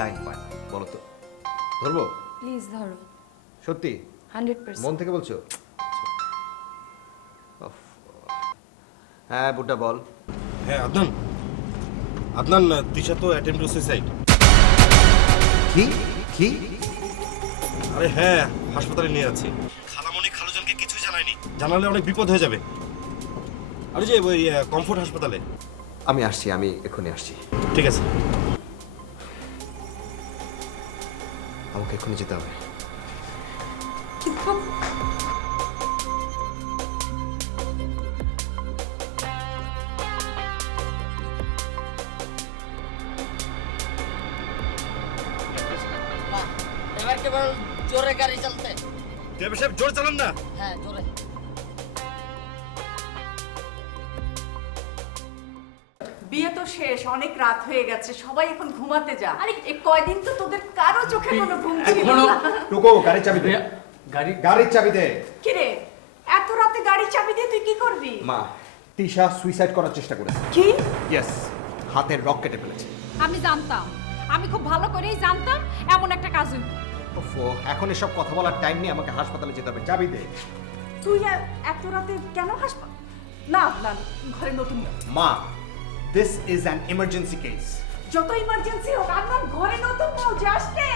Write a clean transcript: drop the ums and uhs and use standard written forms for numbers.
Time পায় না। বলো তো ধরবো? প্লিজ ধরো। সত্যি 100%। মন থেকে বলছো? উফ। হ্যাঁ বুটা বল। হ্যাঁ আদনান, আদনান, তিশা তো অ্যাটেম্প টু সুইসাইড। কি কি? আরে হ্যাঁ, হাসপাতালে নিয়ে যাচ্ছি। খালামণি খালুজানকে কিছুই জানায়নি, জানালে অনেক বিপদ হয়ে যাবে। আরে যে ওই কমফোর্ট হাসপাতালে। আমি আসছি, আমি এক্ষুনি আসছি। ঠিক আছে। আমাকে এক্ষুনি যেতে হবে। বাহ, এবার কেবল জোরে গাড়ি চালতে। ড্রাইভার সাহেব জোরে চালান না। হ্যাঁ জোরে। বিয়ে তো শেষ, অনেক রাত হয়ে গেছে, সবাই এখন ঘুমাতে যা। আরে এই কয়দিন তো তোদের কারো চোখে কোনো ঘুম ছিল না। টুকো গাড়ির চাবি দে। গাড়ির চাবি দে। কি রে, এত রাতে গাড়ি চাবি দিয়ে তুই কি করবি? মা, তিশা সুইসাইড করার চেষ্টা করেছে। কি? ইয়েস, হাতের রক কেটে ফেলেছে। আমি জানতাম, আমি খুব ভালো করেই জানতাম এমন একটা কাজ হইব। ওফো, এখন এসব কথা বলার টাইম নেই, আমাকে হাসপাতালে যেতে হবে। চাবি দে। তুই এত রাতে কেন হাসপাতাল? না না, ঘরে নতুন না। মা, this is an emergency case. যত ইমার্জেন্সি হোক, আমার ঘরে নতুন বউ যাস নে।